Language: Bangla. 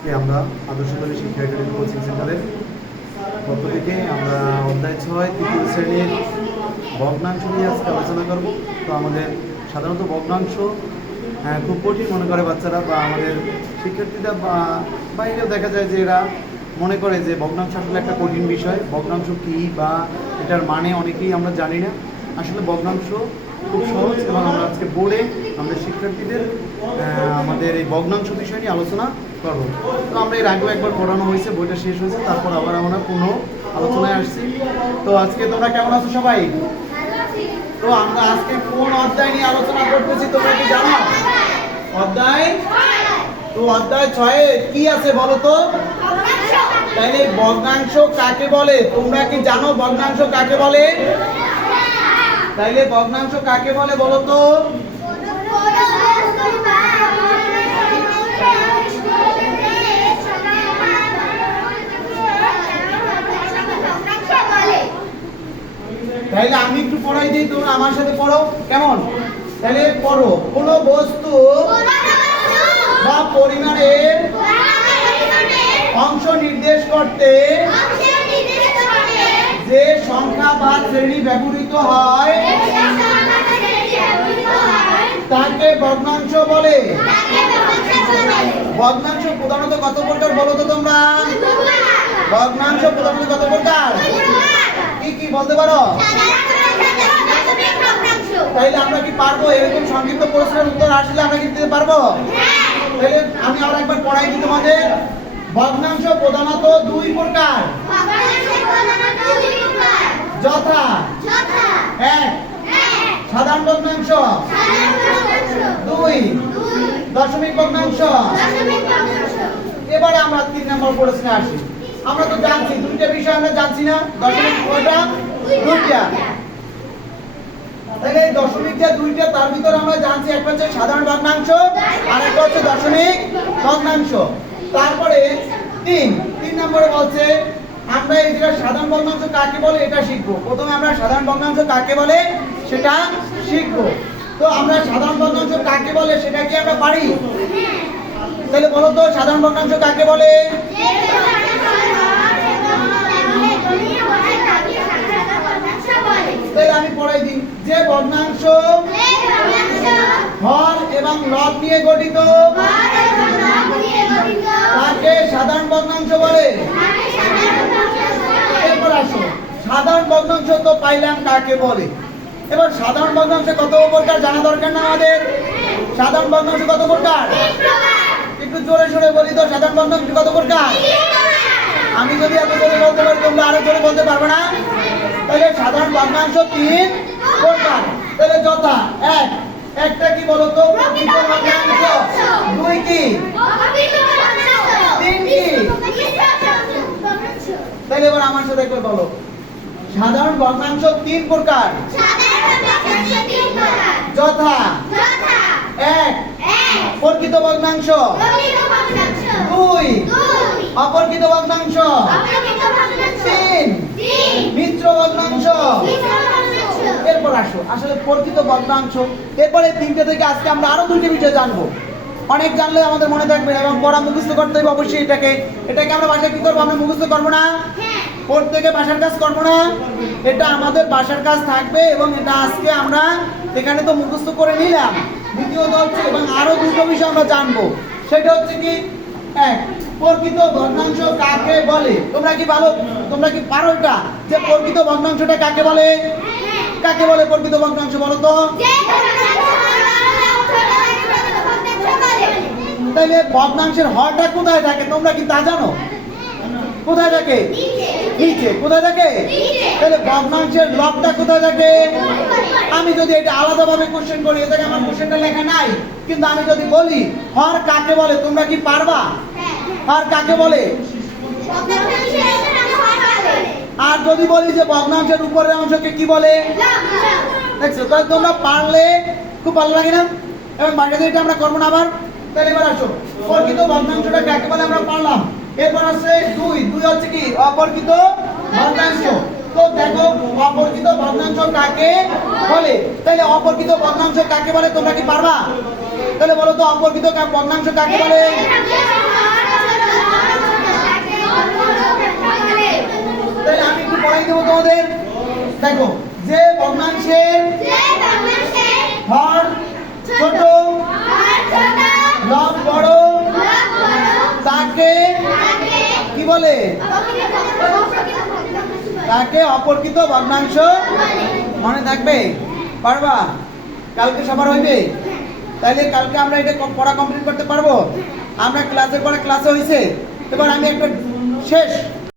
আজকে আমরা আদর্শবাদী শিক্ষা একাডেমি কোচিং সেন্টারের পক্ষ থেকে আমরা অধ্যায় 6 তৃতীয় শ্রেণীর ভগ্নাংশ নিয়ে আজকে আলোচনা করব। তো আমাদের সাধারণত ভগ্নাংশ খুব কঠিন মনে করে বাচ্চারা বা আমাদের শিক্ষার্থীরা বা বাইরেও দেখা যায় যে এরা মনে করে যে ভগ্নাংশ আসলে একটা কঠিন বিষয়। ভগ্নাংশ কী বা এটার মানে অনেকেই আমরা জানি না। আসলে ভগ্নাংশ খুব সহজ এবং আমরা আজকে বোর্ডে আমাদের শিক্ষার্থীদের আমাদের এই ভগ্নাংশ বিষয় নিয়ে আলোচনা করব। তো আমরা এর আগেও একবার পড়ানো হয়েছে, বইটা শেষ হয়েছে, তারপর আবার আমরা পুনঃ আলোচনায় আসছি। তো আজকে তোমরা কেমন আছো সবাই? তো আমরা আজকে কোন অধ্যায় নিয়ে আলোচনা করতেছি তোমরা কি জানো? অধ্যায় 6 কি আছে বলো তো? তাইলে ভগ্নাংশ কাকে বলে তোমরা কি জানো? ভগ্নাংশ কাকে বলে? তাইলে ভগ্নাংশ কাকে বলে বলো তো? তাইলে আমি একটু পড়াই দিই, তোমরা আমার সাথে পড়ো, কেমন? তাহলে পড়ো। কোন বস্তু বা পরিমাণের অংশ নির্দেশ করতে যে সংখ্যা বা শ্রেণী ব্যবহৃত হয় তাকে ভগ্নাংশ বলে। ভগ্নাংশ প্রধানত কত প্রকার বলো তো তোমরা? ভগ্নাংশ প্রধানত কত প্রকার? কি কি বলতে পারো? তাইলে আমরা কি পারবো? এরকম সংক্ষিপ্ত প্রশ্নের উত্তর আসলে আমরা কি দিতে পারবো? তাইলে আমি আবার একবার পড়াই দিই তোমাদের। ভগ্নাংশ প্রধানত দুই প্রকার, যথা এক সাধারণ ভগ্নাংশ, দুই দশমিক ভগ্নাংশ। এবারে আমরা 3 নম্বর প্রশ্নে আসি। আমরা তো জানছি দুইটা বিষয়, আমরা জানছি না দশমিক কয়টা? দুইটা। তাহলে এই দশমিক যে দুইটা, তার ভিতর আমরা জানছি একটা হচ্ছে সাধারণ ভগ্নাংশ আর একটা হচ্ছে দশমিক ভগ্নাংশ। তারপরে 3 নম্বরে বলছে আমরা এই যে সাধারণ ভগ্নাংশ কাকে বলে এটা শিখবো। প্রথমে আমরা সাধারণ ভগ্নাংশ কাকে বলে সেটা শিখবো। তো আমরা সাধারণ ভগ্নাংশ কাকে বলে সেটা কি আমরা পারি? তাহলে বলো তো সাধারণ ভগ্নাংশ কাকে বলে? তাহলে আমি পড়াই দিই। যে ভগ্নাংশ হর এবং লব নিয়ে গঠিত তাকে সাধারণ ভগ্নাংশ বলে। এরপর আসো সাধারণ ভগ্নাংশ তো পাইলাম কাকে বলে। এবার সাধারণ ভগ্নাংশ কত প্রকার জানা দরকার না আমাদের? সাধারণ ভগ্নাংশ কত প্রকার? একটু জোরে সোরে বলি তো, সাধারণ ভগ্নাংশ কত প্রকার? আমি যদি এত জোরে বলতে পারি তোমরা আরো জোরে বলতে পারবে না? তাহলে সাধারণ ভগ্নাংশ 3 প্রকার। তাহলে যথা একটা কি বলো তো? প্রকৃত ভগ্নাংশ। 2 কি? 3 কি? তাহলে এবার আমার সাথে একবার বলো। সাধারণ ভগ্নাংশ 3 প্রকার, যথা 1 প্রকৃত ভগ্নাংশ, 2 অপ্রকৃত ভগ্নাংশ, 3 মিশ্র ভগ্নাংশ। এরপর আসো আসলে প্রকৃত ভগ্নাংশ। এরপরে 3টে থেকে আজকে আমরা আরো 2টি বিষয় জানবো। অনেক জানলে আমাদের মনে থাকবে এবং পড়া মুখস্থ করতে হবে অবশ্যই। এটাকে আমরা বাসায় কি করবো? আমরা মুখস্থ করবো না, প্রত্যেকে বাসার কাজ করবো না, এটা আমাদের বাসার কাজ থাকবে। এবং এটা আজকে আমরা এখানে তো মুখস্থ করে নিলাম। দ্বিতীয়ত হচ্ছে এবং আরো 2টো বিষয় আমরা জানবো। সেটা হচ্ছে কি, 1 প্রকৃত ভগ্নাংশ কাকে বলে। তোমরা কি পারো এটা যে প্রকৃত ভগ্নাংশটা কাকে বলে? কাকে বলে প্রকৃত ভগ্নাংশ বলো তো? তাহলে ভগ্নাংশের হরটা কোথায় থাকে তোমরা কি তা জানো? কোথায় থাকে? নিচে। কোথায় থাকে? তাহলে ভগ্নাংশের লবটা কোথায় থাকে? আমি যদি এটা আলাদাভাবে কোশ্চেন করি, এটাকে আমার কোশ্চেনটা লেখা নাই, কিন্তু আমি যদি বলি হর কাকে বলে তোমরা কি পারবা? হর কাকে বলে? আর যদি বলি যে ভগ্নাংশের উপরের অংশকে কি বলে? দেখছো? তাহলে তোমরা পারলে খুব ভালো লাগে না? এবং বাকিটা এটা আমরা করবো না আবার। তাহলে এবার আসো প্রকৃত ভগ্নাংশটা কাকে বলে আমরা পারলাম। এরপর আছে 2 হচ্ছে কি? অপরকৃত ভগ্নাংশ। তো দেখো অপরকৃত ভগ্নাংশ কাকে বলে। তাহলে অপরকৃত ভগ্নাংশ কাকে বলে তোমরা কি পারবা? তাহলে বলো তো অপরকৃত ভগ্নাংশ কাকে বলে? বলে? তাকে অপরকৃত ভগ্নাংশ মনে থাকবে? পারবা? কালকে সবার হইবে? তাইলে কালকে আমরা এটা পড়া কমপ্লিট করতে পারবো? আমরা ক্লাসের পরে ক্লাসে হয়েছে, এবার আমি একটা শেষ